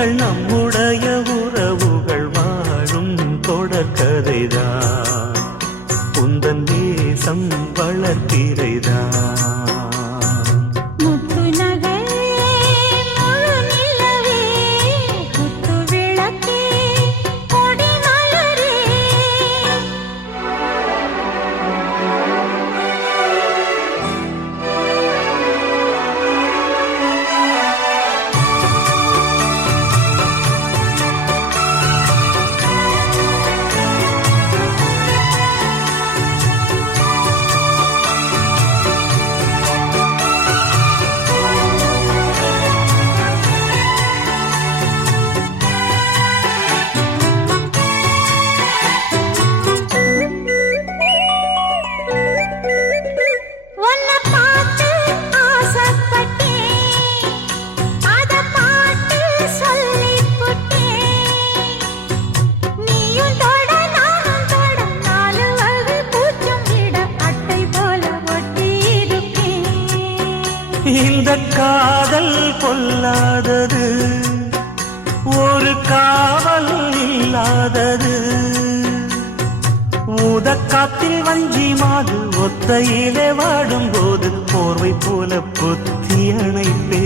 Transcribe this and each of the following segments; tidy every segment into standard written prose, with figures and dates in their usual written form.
உயிர்கள் நம்முடைய உறவுகள் வாழும் தொடர்கதைதான் உந்தன் தேசம் வளர்த்திரைதான் இந்த காதல் கொல்லாதது ஒரு காவல் இல்லாதது ஊதக்காத்தில் வஞ்சி மாது ஒத்தையிலே வாடும் போது போர்வை போல பொத்தி அணைப்பே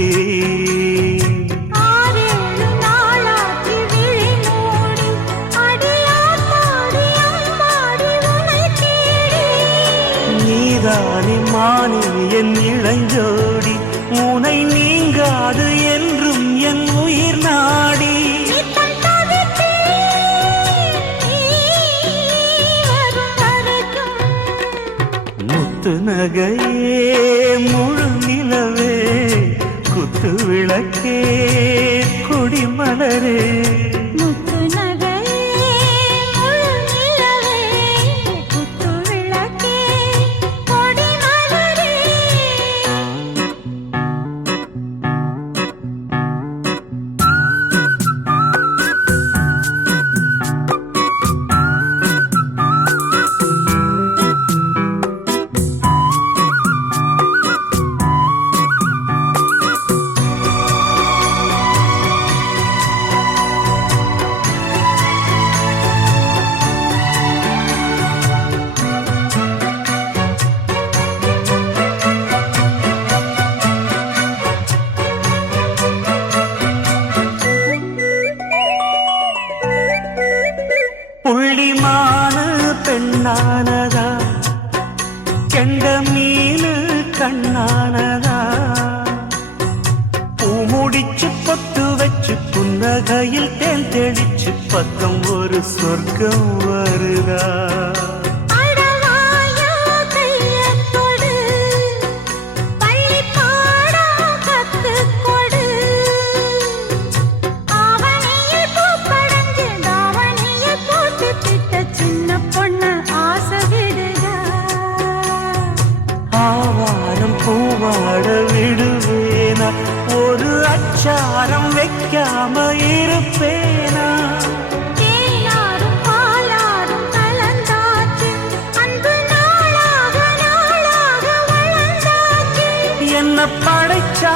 நீதானே மானே என் இளஞ்சோடி உனை நீங்காது என்றும் என் உயிர் நாடி முத்து நகையே முழு நிலவே குத்து விளக்கே கொடிமலரே புள்ளிமானு பெண்ணானதா கெண்ட மீனு கண்ணானதா பூ முடிச்சு பொட்டு வச்சு புன்னகையில் தேன் தெளிச்சு பக்கம் ஒரு சொர்க்கம் வருதா பூவாட விடுவேனா ஒரு அச்சாரம் வைக்காம இருப்பேனா என்ன படைச்சா